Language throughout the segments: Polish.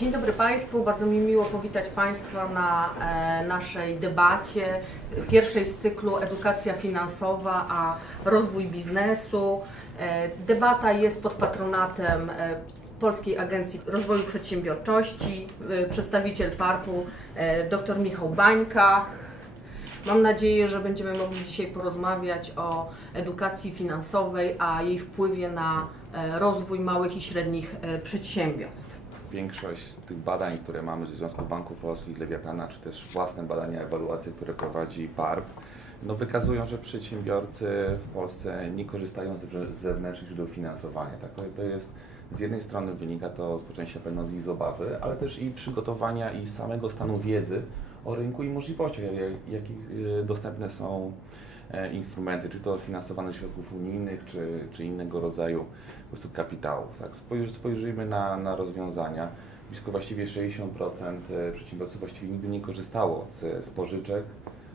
Dzień dobry Państwu, bardzo mi miło powitać Państwa na e, naszej debacie, pierwszej z cyklu Edukacja finansowa a rozwój biznesu. E, debata jest pod patronatem e, Polskiej Agencji Rozwoju Przedsiębiorczości, przedstawiciel PARP-u dr Michał Bańka. Mam nadzieję, że będziemy mogli dzisiaj porozmawiać o edukacji finansowej, a jej wpływie na rozwój małych i średnich przedsiębiorstw. Większość tych badań, które mamy ze Związku Banków Polskich, Lewiatana, czy też własne badania, ewaluacje, które prowadzi PARP, no wykazują, że przedsiębiorcy w Polsce nie korzystają z z zewnętrznych źródeł finansowania. Tak? To, jest, z jednej strony wynika to z po części pewno z ich obawy, ale też i przygotowania i samego stanu wiedzy o rynku i możliwościach, jak- jak- jakich y, dostępne są e, instrumenty, czy to finansowane ze środków unijnych, czy, czy innego rodzaju po prostu kapitałów. Tak? Spojrzy, spojrzyjmy na, na rozwiązania. Blisko właściwie 60% e, przedsiębiorców właściwie nigdy nie korzystało z, z pożyczek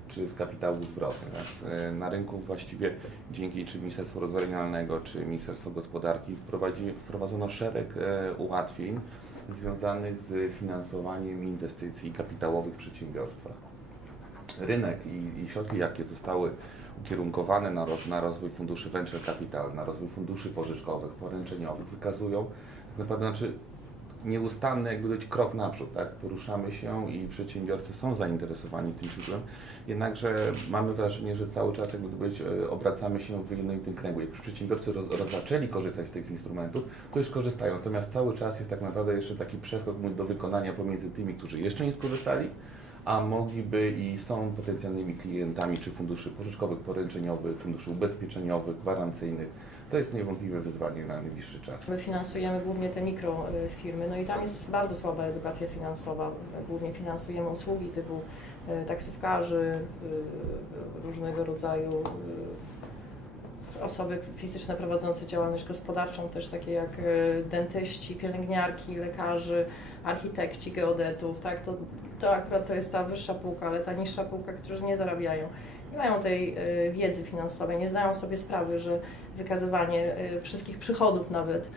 czy z kapitału zwrotnych. Tak? Na rynku właściwie dzięki czy Ministerstwo Rozwoju czy Ministerstwo Gospodarki wprowadzono szereg e, ułatwień związanych z finansowaniem inwestycji kapitałowych w przedsiębiorstwach rynek i, i środki, jakie zostały ukierunkowane na, roz, na rozwój funduszy venture capital, na rozwój funduszy pożyczkowych, poręczeniowych, wykazują tak naprawdę, znaczy nieustanny jakby być krok naprzód, tak? Poruszamy się i przedsiębiorcy są zainteresowani tym źródłem, jednakże mamy wrażenie, że cały czas jakby być, e, obracamy się w jednolitym kręgu. Jak już przedsiębiorcy roz, zaczęli korzystać z tych instrumentów, to już korzystają, natomiast cały czas jest tak naprawdę jeszcze taki przeskok do wykonania pomiędzy tymi, którzy jeszcze nie skorzystali, a mogliby i są potencjalnymi klientami czy funduszy pożyczkowych, poręczeniowych, funduszy ubezpieczeniowych, gwarancyjnych. To jest niewątpliwe wyzwanie na najbliższy czas. My finansujemy głównie te mikrofirmy, no i tam jest bardzo słaba edukacja finansowa. Głównie finansujemy usługi typu e, taksówkarzy, e, różnego rodzaju osoby fizyczne prowadzące działalność gospodarczą, też takie jak e, dentyści, pielęgniarki, lekarze, architekci, geodetów, tak, to, to akurat to jest ta wyższa półka, ale ta niższa półka, którzy nie zarabiają, nie mają tej e, wiedzy finansowej, nie zdają sobie sprawy, że wykazywanie e, wszystkich przychodów nawet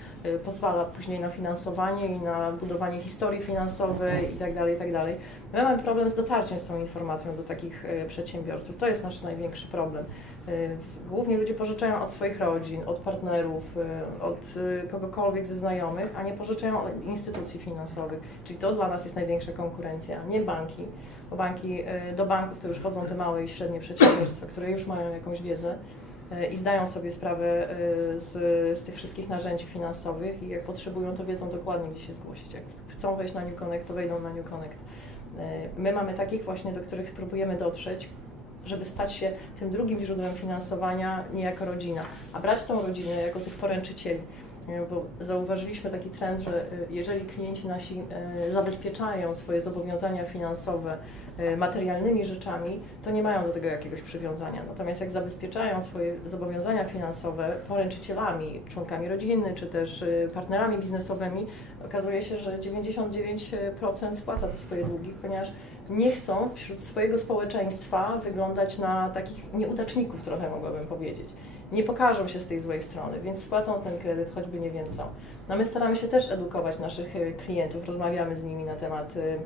pozwala później na finansowanie i na budowanie historii finansowej itd. itd. My mamy problem z dotarciem z tą informacją do takich przedsiębiorców. To jest nasz największy problem. W- Głównie ludzie pożyczają od swoich rodzin, od partnerów, e, od e, kogokolwiek ze znajomych, a nie pożyczają od instytucji finansowych. Czyli to dla nas jest największa konkurencja, nie banki. Bo banki, do banków to już chodzą te małe i średnie przedsiębiorstwa, które już mają jakąś wiedzę i zdają sobie sprawę z, z tych wszystkich narzędzi finansowych i jak potrzebują, to wiedzą dokładnie, gdzie się zgłosić. Jak chcą wejść na New Connect, to wejdą na New Connect. My mamy takich właśnie, do których próbujemy dotrzeć, żeby stać się tym drugim źródłem finansowania niejako rodzina, a brać tą rodzinę jako tych poręczycieli. Bo zauważyliśmy taki trend, że e, jeżeli klienci nasi e, zabezpieczają swoje zobowiązania finansowe e, materialnymi rzeczami, to nie mają do tego jakiegoś przywiązania. Natomiast jak zabezpieczają swoje zobowiązania finansowe poręczycielami, członkami rodziny czy też partnerami biznesowymi, okazuje się, że 99% spłaca te swoje długi, ponieważ nie chcą wśród swojego społeczeństwa wyglądać na takich nieudaczników, trochę mogłabym powiedzieć. Nie pokażą się z tej złej strony, więc spłacą ten kredyt, choćby nie wiem co. No my staramy się też edukować naszych e, klientów, rozmawiamy z nimi na temat e,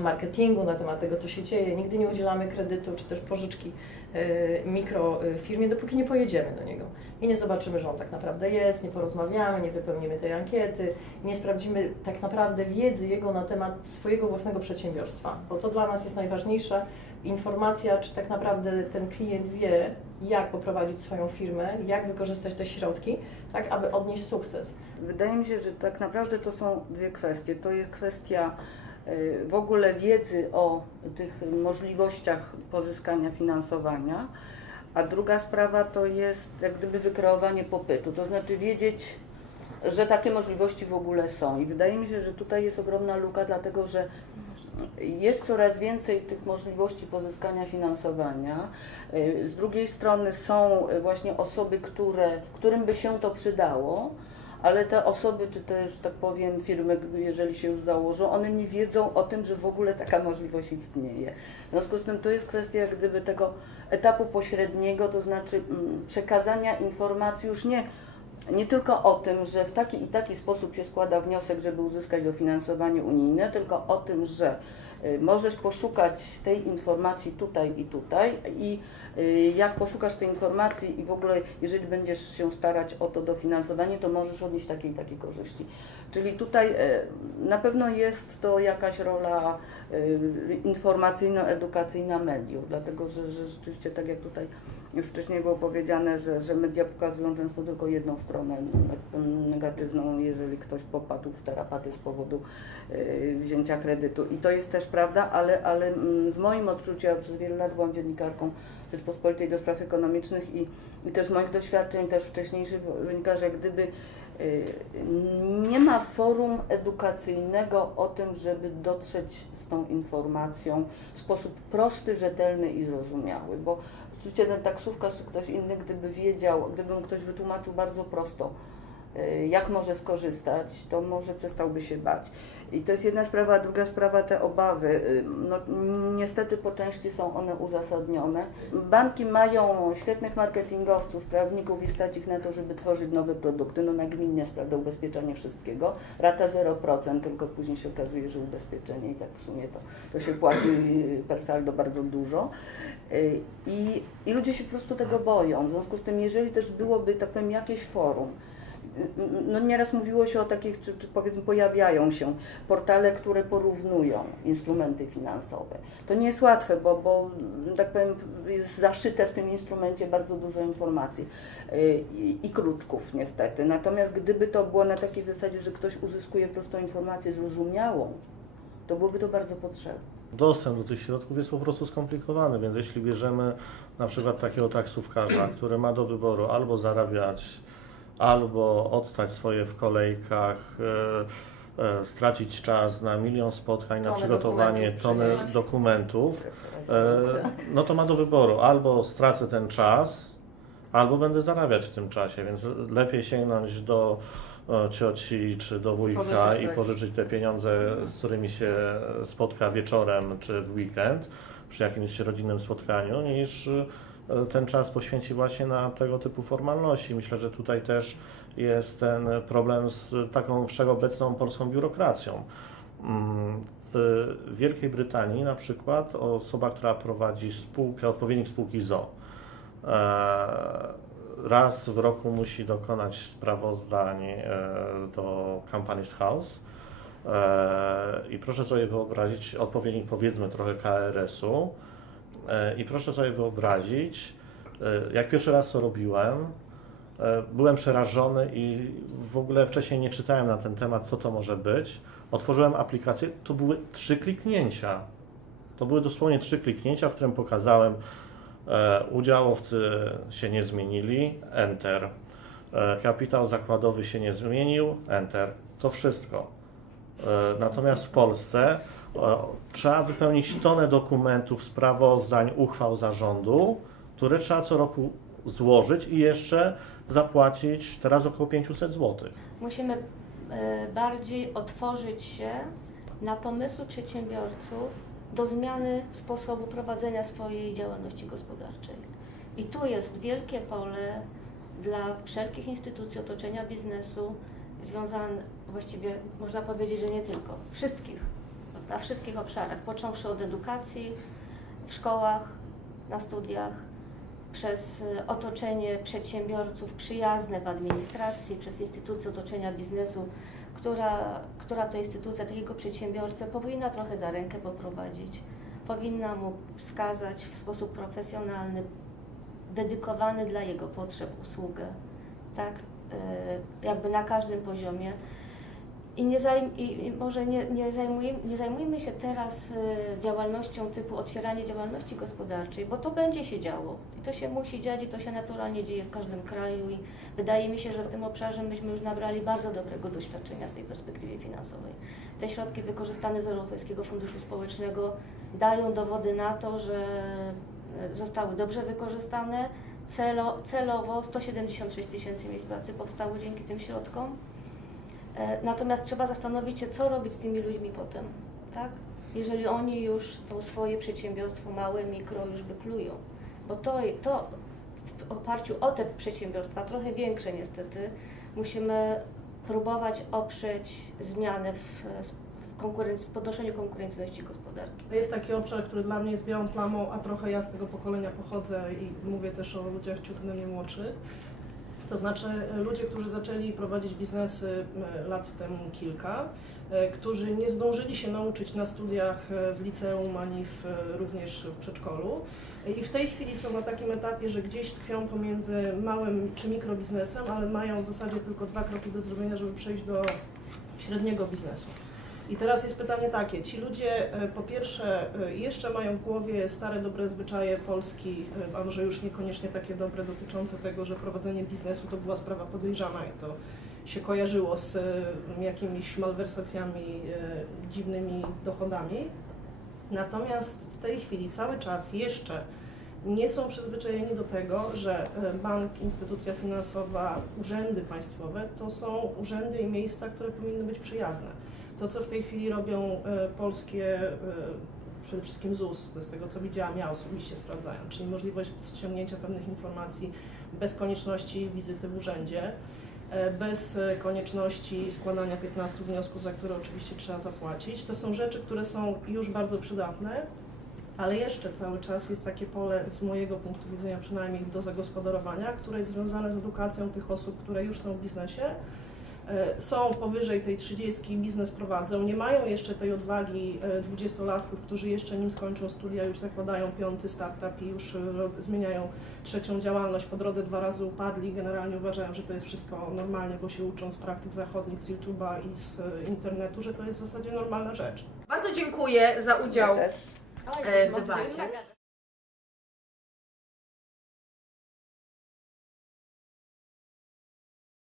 marketingu, na temat tego, co się dzieje. Nigdy nie udzielamy kredytu czy też pożyczki e, mikrofirmie, dopóki nie pojedziemy do niego i nie zobaczymy, że on tak naprawdę jest, nie porozmawiamy, nie wypełnimy tej ankiety, nie sprawdzimy tak naprawdę wiedzy jego na temat swojego własnego przedsiębiorstwa, bo to dla nas jest najważniejsza informacja, czy tak naprawdę ten klient wie, jak poprowadzić swoją firmę, jak wykorzystać te środki, tak aby odnieść sukces. Wydaje mi się, że tak naprawdę to są dwie kwestie. To jest kwestia y, w ogóle wiedzy o tych możliwościach pozyskania finansowania, a druga sprawa to jest jak gdyby wykreowanie popytu, to znaczy wiedzieć, że takie możliwości w ogóle są. I wydaje mi się, że tutaj jest ogromna luka, dlatego że jest coraz więcej tych możliwości pozyskania finansowania. Y, Z drugiej strony są właśnie osoby, które, którym by się to przydało, ale te osoby, czy też, tak powiem, firmy, jeżeli się już założą, one nie wiedzą o tym, że w ogóle taka możliwość istnieje. W związku z tym to jest kwestia jak gdyby tego etapu pośredniego, to znaczy mm, przekazania informacji już nie nie tylko o tym, że w taki i taki sposób się składa wniosek, żeby uzyskać dofinansowanie unijne, tylko o tym, że możesz poszukać tej informacji tutaj i tutaj i y, jak poszukasz tej informacji i w ogóle jeżeli będziesz się starać o to dofinansowanie, to możesz odnieść takie i takie korzyści. Czyli tutaj y, na pewno jest to jakaś rola y, informacyjno-edukacyjna mediów, dlatego że, że rzeczywiście tak jak tutaj już wcześniej było powiedziane, że, że media pokazują często tylko jedną stronę ne- negatywną, jeżeli ktoś popadł w tarapaty z powodu y, wzięcia kredytu. I to jest też prawda, ale, ale mm, w moim odczuciu, ja przez wiele lat byłam dziennikarką Rzeczpospolitej do spraw ekonomicznych i, i też z moich doświadczeń też wcześniejszych wynika, że gdyby y, nie ma forum edukacyjnego o tym, żeby dotrzeć z tą informacją w sposób prosty, rzetelny i zrozumiały, bo Oczywiście ten taksówkarz czy ktoś inny, gdyby wiedział, gdyby mu ktoś wytłumaczył bardzo prosto, jak może skorzystać, to może przestałby się bać. I to jest jedna sprawa, a druga sprawa te obawy. y, No, niestety po części są one uzasadnione. Banki mają świetnych marketingowców, prawników i stać ich na to, żeby tworzyć nowe produkty. No nagminnie sprawda ubezpieczenie wszystkiego. Rata 0%, tylko później się okazuje, że ubezpieczenie i tak w sumie to, to się płaci y, per saldo bardzo dużo. Y, I, I ludzie się po prostu tego boją. W związku z tym, jeżeli też byłoby, tak powiem, jakieś forum, y, y, no nieraz mówiło się o takich, czy, czy powiedzmy pojawiają się portale, które porównują instrumenty finansowe. To nie jest łatwe, bo, bo tak powiem, jest zaszyte w tym instrumencie bardzo dużo informacji y, i, i kruczków niestety. Natomiast gdyby to było na takiej zasadzie, że ktoś uzyskuje prostą informację zrozumiałą, to byłoby to bardzo potrzebne. Dostęp do tych środków jest po prostu skomplikowany, więc jeśli bierzemy na przykład takiego taksówkarza, który ma do wyboru albo zarabiać, albo odstać swoje w kolejkach, e, e, stracić czas na milion spotkań, na przygotowanie dokumentów tony przejechać. dokumentów, e, no to ma do wyboru albo stracę ten czas, albo będę zarabiać w tym czasie, więc lepiej sięgnąć do e, cioci czy do wujka Pożyczyć i tak. pożyczyć te pieniądze, z którymi się spotka wieczorem czy w weekend przy jakimś rodzinnym spotkaniu, niż e, ten czas poświęci właśnie na tego typu formalności. Myślę, że tutaj też jest ten problem z taką wszechobecną polską biurokracją. Mm, W Wielkiej Brytanii na przykład osoba, która prowadzi spółkę, odpowiednik spółki ZO, e, raz w roku musi dokonać sprawozdań e, do Companies House. E, I proszę sobie wyobrazić, odpowiednik powiedzmy trochę KRS-u, i proszę sobie wyobrazić, e, jak pierwszy raz to robiłem, e, byłem przerażony i w ogóle wcześniej nie czytałem na ten temat, co to może być. Otworzyłem aplikację, to były trzy kliknięcia. To były dosłownie trzy kliknięcia, w którym pokazałem, e, udziałowcy się nie zmienili, enter. E, kapitał zakładowy się nie zmienił, enter. To wszystko. E, Natomiast w Polsce e, trzeba wypełnić tonę dokumentów, sprawozdań, uchwał zarządu, które trzeba co roku złożyć i jeszcze zapłacić teraz około 500 zł. Musimy e, bardziej otworzyć się na pomysły przedsiębiorców do zmiany sposobu prowadzenia swojej działalności gospodarczej. I tu jest wielkie pole dla wszelkich instytucji otoczenia biznesu, związane właściwie można powiedzieć, że nie tylko, wszystkich, na wszystkich obszarach, począwszy od edukacji w szkołach, na studiach, przez y, otoczenie przedsiębiorców przyjazne w administracji, przez instytucje otoczenia biznesu, która, która to instytucja takiego przedsiębiorcę powinna trochę za rękę poprowadzić, powinna mu wskazać w sposób profesjonalny, dedykowany dla jego potrzeb usługę, tak, y, jakby na każdym poziomie. I, nie zajm, i może nie, nie, zajmujemy, nie zajmujmy się teraz y, działalnością typu otwieranie działalności gospodarczej, bo to będzie się działo i to się musi dziać i to się naturalnie dzieje w każdym kraju i wydaje mi się, że w tym obszarze myśmy już nabrali bardzo dobrego doświadczenia w tej perspektywie finansowej. Te środki wykorzystane z Europejskiego Funduszu Społecznego dają dowody na to, że y, zostały dobrze wykorzystane. Celo, celowo 176 tysięcy miejsc pracy powstało dzięki tym środkom. E, Natomiast trzeba zastanowić się, co robić z tymi ludźmi potem, tak? Jeżeli oni już to swoje przedsiębiorstwo małe, mikro już wyklują. Bo to, to w oparciu o te przedsiębiorstwa, trochę większe niestety, musimy próbować oprzeć zmiany w, w konkurencji, podnoszeniu konkurencyjności gospodarki. Jest taki obszar, który dla mnie jest białą plamą, a trochę ja z tego pokolenia pochodzę i mówię też o ludziach ciut młodszych. To znaczy e, ludzie, którzy zaczęli prowadzić biznesy lat temu kilka, e, którzy nie zdążyli się nauczyć na studiach e, w liceum ani w, również w przedszkolu. I w tej chwili są na takim etapie, że gdzieś tkwią pomiędzy małym czy mikrobiznesem, ale mają w zasadzie tylko dwa kroki do zrobienia, żeby przejść do średniego biznesu. I teraz jest pytanie takie, ci ludzie e, po pierwsze e, jeszcze mają w głowie stare dobre zwyczaje Polski, e, a może już niekoniecznie takie dobre dotyczące tego, że prowadzenie biznesu to była sprawa podejrzana i to się kojarzyło z jakimiś malwersacjami, dziwnymi dochodami. Natomiast w tej chwili cały czas jeszcze nie są przyzwyczajeni do tego, że bank, instytucja finansowa, urzędy państwowe to są urzędy i miejsca, które powinny być przyjazne. To, co w tej chwili robią e, polskie, e, przede wszystkim ZUS, z tego co widziałam, ja osobiście sprawdzają, czyli możliwość ściągnięcia pewnych informacji bez konieczności wizyty w urzędzie, e, bez konieczności składania 15 wniosków, za które oczywiście trzeba zapłacić. To są rzeczy, które są już bardzo przydatne, ale jeszcze cały czas jest takie pole, z mojego punktu widzenia przynajmniej, do zagospodarowania, które jest związane z edukacją tych osób, które już są w biznesie, są powyżej tej 30, biznes prowadzą, nie mają jeszcze tej odwagi e, dwudziestolatków, którzy jeszcze nim skończą studia, już zakładają piąty startup i już e, zmieniają trzecią działalność, po drodze dwa razy upadli, generalnie uważają, że to jest wszystko normalnie, bo się uczą z praktyk zachodnich, z YouTube'a i z e, internetu, że to jest w zasadzie normalna rzecz. Bardzo dziękuję za udział Ja też. Oj, E, może debacie.